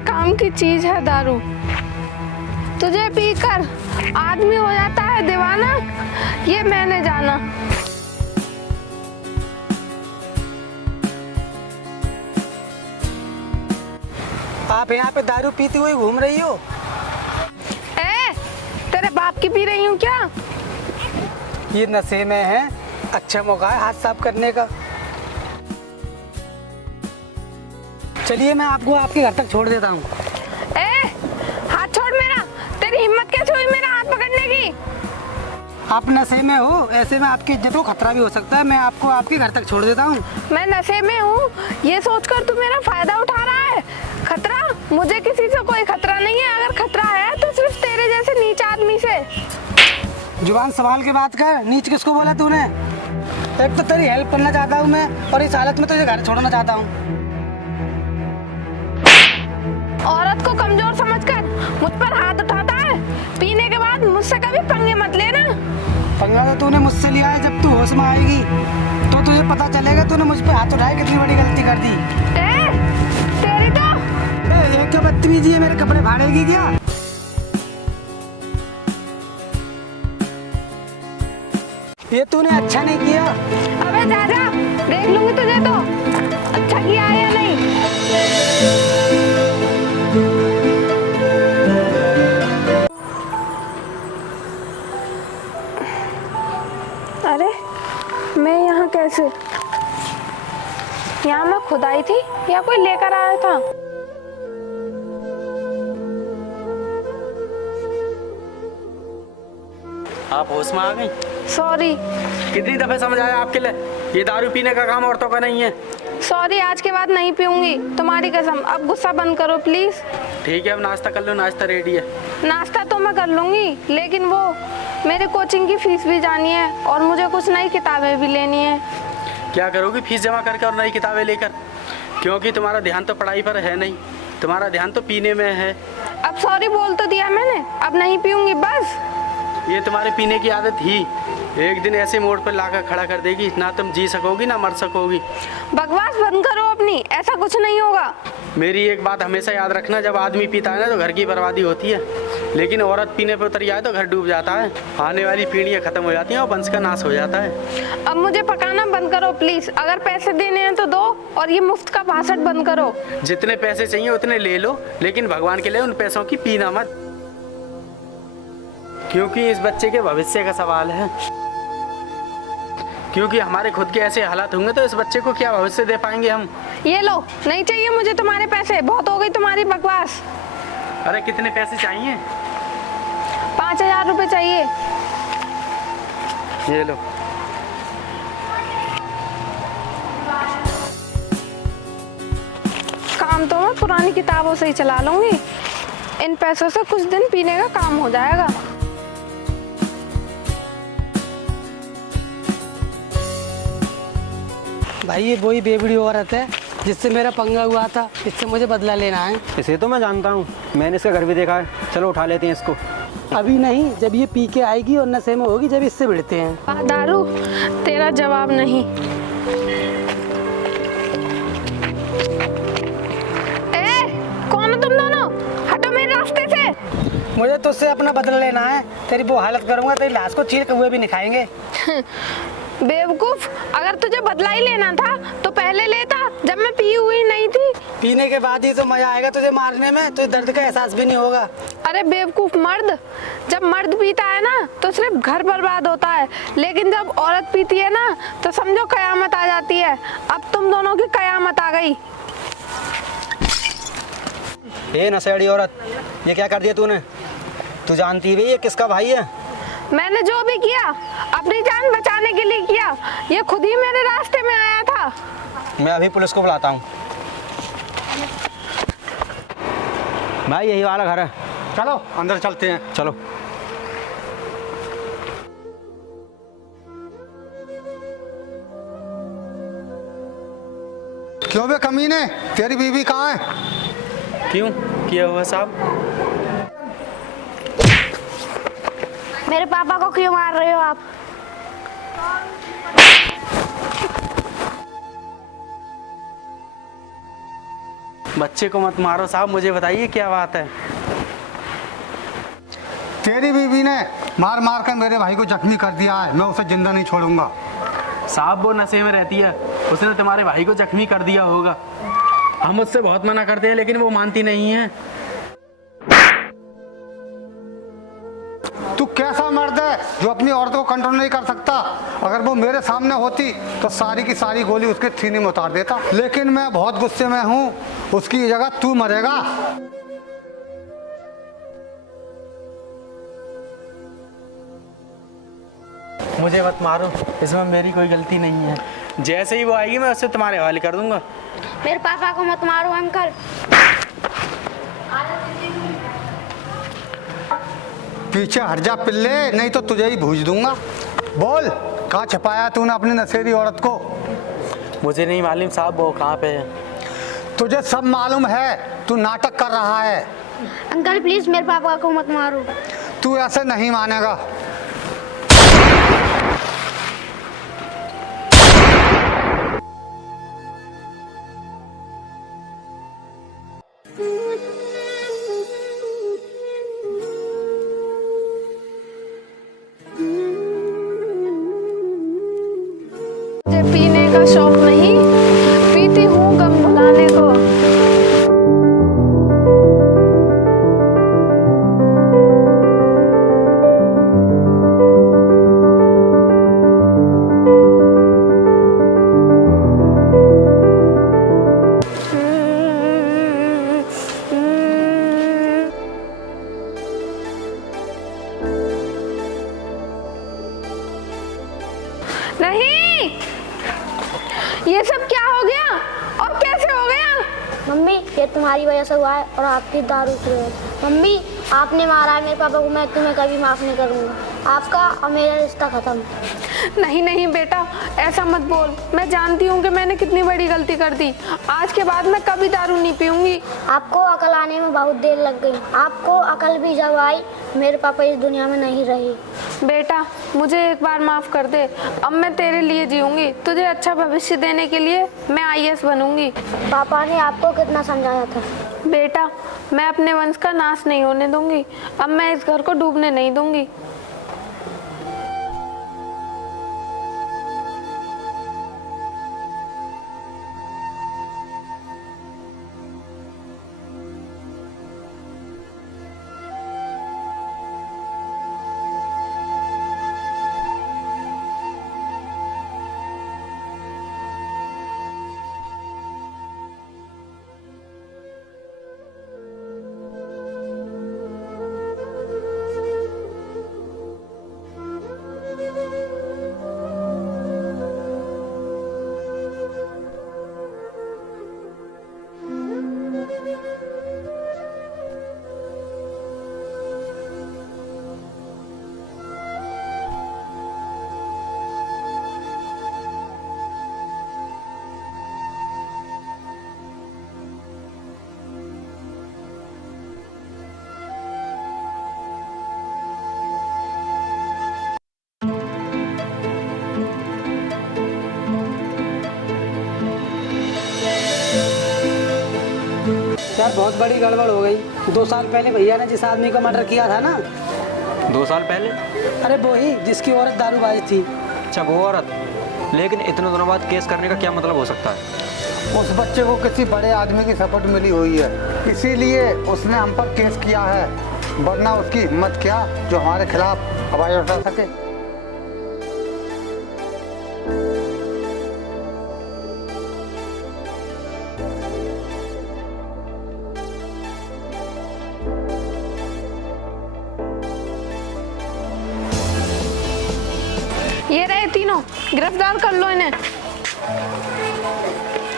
काम की चीज है दारू। तुझे पीकर आदमी हो जाता है दीवाना, ये मैंने जाना। आप यहाँ पे दारू पीती हुई घूम रही हो? तेरे बाप की पी रही हूँ क्या? ये नशे में है, अच्छा मौका है हाथ साफ करने का। चलिए मैं आपको आपके घर तक छोड़ देता हूँ। हाथ छोड़ मेरा। तेरी हिम्मत कैसे हुई मेरा हाथ पकड़ने की? आप नशे में हो, ऐसे में आपकी इज्जत को खतरा भी हो सकता है। मैं आपको आपके घर तक छोड़ देता हूँ। मैं नशे में हूँ ये सोचकर तू मेरा फायदा उठा रहा है। खतरा? मुझे किसी से कोई खतरा नहीं है। अगर खतरा है तो सिर्फ तेरे जैसे नीच आदमी से। जुबान संभाल के बात कर। नीच किसको बोला तूने? एक तो तेरी हेल्प करना चाहता हूँ मैं, और इस हालत में तुझे घर छोड़ना चाहता हूँ। औरत को कमजोर समझकर मुझ पर हाथ उठाता है। पीने के बाद मुझसे कभी पंगे मत लेना। पंगा तो तूने मुझसे लिया है। जब तू होश में आएगी तो तुझे पता चलेगा तूने मुझ पे हाथ उठाया कितनी बड़ी गलती कर दी। तेरी तो ये क्या बदतमीजी है, मेरे कपड़े फाड़ेगी क्या? ये तूने अच्छा नहीं किया। अबे जा जा, देख लूंगी तुझे तो अच्छा किया है या नहीं। अरे मैं यहाँ कैसे? यहाँ मैं खुद आई थी या कोई लेकर आया था? आप होश में आ गई? सॉरी। कितनी दफे समझ आया आपके लिए, ये दारू पीने का काम औरतों का नहीं है। सॉरी, आज के बाद नहीं पीऊंगी, तुम्हारी कसम। अब गुस्सा बंद करो प्लीज। ठीक है, अब नाश्ता कर लो, नाश्ता रेडी है। नाश्ता तो मैं कर लूंगी, लेकिन वो मेरे कोचिंग की फीस भी जानी है और मुझे कुछ नई किताबें भी लेनी है। क्या करोगी फीस जमा करके और नई किताबें लेकर? क्योंकि तुम्हारा ध्यान तो पढ़ाई पर है नहीं, तुम्हारा ध्यान तो पीने में है। अब सॉरी बोल तो दिया मैंने, अब नहीं पीऊंगी बस। ये तुम्हारे पीने की आदत ही एक दिन ऐसे मोड़ पर लाकर खड़ा कर देगी, ना तुम जी सकोगी ना मर सकोगी। बकवास बंद करो अपनी, ऐसा कुछ नहीं होगा। मेरी एक बात हमेशा याद रखना, जब आदमी पीता है ना तो घर की बर्बादी होती है, लेकिन औरत पीने पर उतर जाए तो घर डूब जाता है। आने वाली पीढ़ियाँ खत्म हो जाती हैं और वंश का नाश हो जाता है। अब मुझे पकाना बंद करो प्लीज। अगर पैसे देने हैं तो दो, और ये मुफ्त का भाषण बंद करो। जितने पैसे चाहिए उतने ले लो, लेकिन भगवान के लिए उन पैसों की पीना मत, क्योंकि इस बच्चे के भविष्य का सवाल है। क्योंकि हमारे खुद के ऐसे हालात होंगे तो इस बच्चे को क्या भविष्य दे पाएंगे हम। ये लो, नहीं चाहिए मुझे तुम्हारे पैसे, बहुत हो गई तुम्हारी बकवास। अरे कितने पैसे चाहिए? 5000 रुपए चाहिए। ये लो। काम तो मैं पुरानी किताबों से ही चला लूंगी, इन पैसों से कुछ दिन पीने का काम हो जाएगा। भाई ये वही बेवड़ी औरत है जिससे मेरा पंगा हुआ था, इससे मुझे बदला लेना है। इसे तो मैं जानता हूँ, मैंने इसका घर भी देखा है। चलो उठा लेते हैं इसको। अभी नहीं, जब ये पी के आएगी और नशे में होगी, जब इससे भिड़ते हैं। दारू तेरा जवाब नहीं। कौन हो तुम दोनों? हटो मेरे रास्ते से। मुझे तुझसे अपना बदला लेना है। तेरी वो हालत करूंगा, तेरी लाश को चीर के हुए भी नहीं खाएंगे। बेवकूफ, अगर तुझे बदला ही लेना था तो पहले लेता, जब मैं पी हुई नहीं थी। पीने के बाद ही तो मजा आएगा तुझे मारने में, तुझे दर्द का एहसास भी नहीं होगा। अरे बेवकूफ मर्द, जब मर्द पीता है ना तो सिर्फ घर बर्बाद होता है, लेकिन जब औरत पीती है ना तो समझो कयामत आ जाती है। अब तुम दोनों की कयामत आ गई। ये नशेड़ी औरत, ये क्या कर दिया तूने? तू जानती है ये किसका भाई है? मैंने जो भी किया अपनी जान बचाने के लिए किया, ये खुद ही मेरे रास्ते में आया था। मैं अभी पुलिस को बुलाता हूँ। भाई यही वाला घर है, चलो अंदर चलते हैं। चलो। क्यों बे कमीने, तेरी बीवी कहाँ है? क्यों किया हुआ साहब? मेरे पापा को क्यों मार रहे हो आप? बच्चे को मत मारो साहब, मुझे बताइए क्या बात है। तेरी बीवी ने मार मार कर मेरे भाई को जख्मी कर दिया है, मैं उसे जिंदा नहीं छोड़ूंगा। साहब वो नशे में रहती है, उसने तुम्हारे भाई को जख्मी कर दिया होगा। हम उससे बहुत मना करते हैं लेकिन वो मानती नहीं है। तू कैसा मर्द है जो अपनी औरत को कंट्रोल नहीं कर सकता? अगर वो मेरे सामने होती तो सारी की सारी गोली उसके सीने में उतार देता, लेकिन मैं बहुत गुस्से में हूँ, उसकी जगह तू मरेगा। मुझे मत मारो, इसमें मेरी कोई गलती नहीं है। जैसे ही वो आएगी मैं उससे तुम्हारे हवाले कर दूंगा। मेरे पापा को मत मारो अंकल। पीछे हट जा पिल्ले, नहीं तो तुझे ही भूज दूंगा। बोल, कहाँ छिपाया तूने अपनी नशेड़ी औरत को? मुझे नहीं मालूम साहब वो कहाँ पे है। तुझे सब मालूम है, तू नाटक कर रहा है। अंकल प्लीज मेरे पापा को मत मारो। तू ऐसे नहीं मानेगा। मुझे पीने का शौक नहीं, पीती हूँ गम भुलाने को। नहीं, ये सब क्या हो गया और कैसे हो गया? मम्मी ये तुम्हारी वजह से हुआ है और आपकी दारू की वजह से। मम्मी आपने मारा है मेरे पापा को, मैं तुम्हें कभी माफ नहीं करूँगा। आपका और मेरा रिश्ता खत्म। नहीं नहीं बेटा, ऐसा मत बोल। मैं जानती हूँ कि मैंने कितनी बड़ी गलती कर दी। आज के बाद मैं कभी दारू नहीं पीऊंगी। आपको अकल आने में बहुत देर लग गई। आपको अकल भी जब आई, मेरे पापा इस दुनिया में नहीं रहे। बेटा मुझे एक बार माफ कर दे, अब मैं तेरे लिए जीऊंगी। तुझे अच्छा भविष्य देने के लिए मैं IAS बनूंगी। पापा ने आपको कितना समझाया था? बेटा मैं अपने वंश का नाश नहीं होने दूंगी। अब मैं इस घर को डूबने नहीं दूंगी। यार बहुत बड़ी गड़बड़ हो गई। 2 साल पहले भैया ने जिस आदमी का मर्डर किया था ना। 2 साल पहले? अरे वो ही जिसकी औरत दारूबाज थी। अच्छा वो औरत। लेकिन इतने दिनों बाद केस करने का क्या मतलब हो सकता है? उस बच्चे को किसी बड़े आदमी की सपोर्ट मिली हुई है, इसीलिए उसने हम पर केस किया है, वरना उसकी हिम्मत क्या जो हमारे खिलाफ आवाज उठा सके। ये रहे तीनों, गिरफ्तार कर लो इन्हें।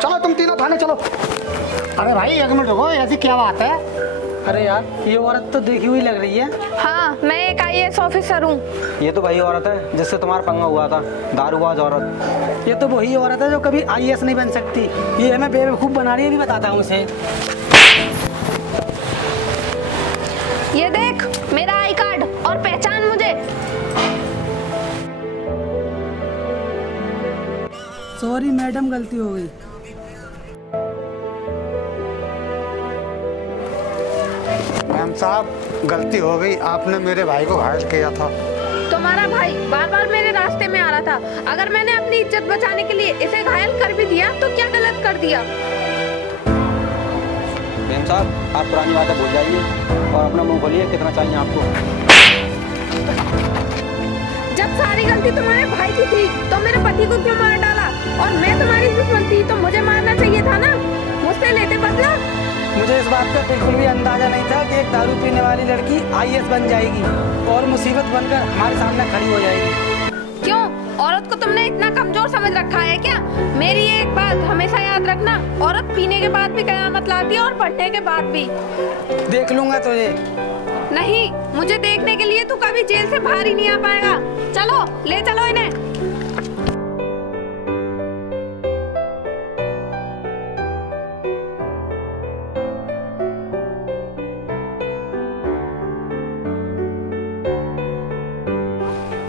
चलो तुम तीनों थाने चलो। अरे भाई 1 मिनट रुको, ऐसी क्या बात है? अरे यार ये औरत तो देखी हुई लग रही है। हाँ मैं एक IAS ऑफिसर हूँ। ये तो वही औरत है जिससे तुम्हारा पंगा हुआ था, दारूबाज औरत। ये तो वही औरत है जो कभी IAS नहीं बन सकती। ये हमें बेवकूफ़ बना रही है, भी बताता हूँ इसे। ये देख मेरा आई कार्ड और पहचान मुझे। सॉरी मैडम, गलती हो गई। साहब गलती हो गई, आपने मेरे भाई को घायल किया था। तुम्हारा भाई बार बार मेरे रास्ते में आ रहा था, अगर मैंने अपनी इज्जत बचाने के लिए इसे घायल कर भी दिया तो क्या गलत कर दिया? मेम साहब आप पुरानी बातें भूल जाइए और अपना मुंह खोलिए, कितना चाहिए आपको? जब सारी गलती तुम्हारे भाई की थी तो मेरे पति को क्यों मार डाला? और मैं तुम्हारी दुश्मन थी तो मुझे मारना चाहिए था ना, मुझसे लेते बदला। मुझे इस बात का बिल्कुल भी अंदाजा नहीं था कि एक दारू पीने वाली लड़की आईएएस बन जाएगी और मुसीबत बनकर हमारे सामने खड़ी हो जाएगी। क्यों, औरत को तुमने इतना कमजोर समझ रखा है क्या? मेरी एक बात हमेशा याद रखना, औरत पीने के बाद भी कयामत लाती है और पढ़ने के बाद भी। देख लूंगा तुझे। नहीं, मुझे देखने के लिए तू कभी जेल से बाहर ही नहीं आ पाएगा। चलो ले चलो इन्हें।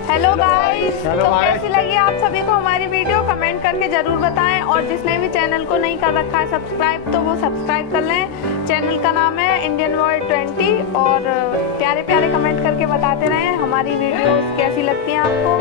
हेलो गाइस, हेलो तो गाइस। कैसी लगी आप सभी को हमारी वीडियो? कमेंट करके जरूर बताएं और जिसने भी चैनल को नहीं कर रखा है सब्सक्राइब तो वो सब्सक्राइब कर लें। चैनल का नाम है इंडियन वर्ल्ड 20 और प्यारे प्यारे कमेंट करके बताते रहें हमारी वीडियोस कैसी लगती हैं आपको।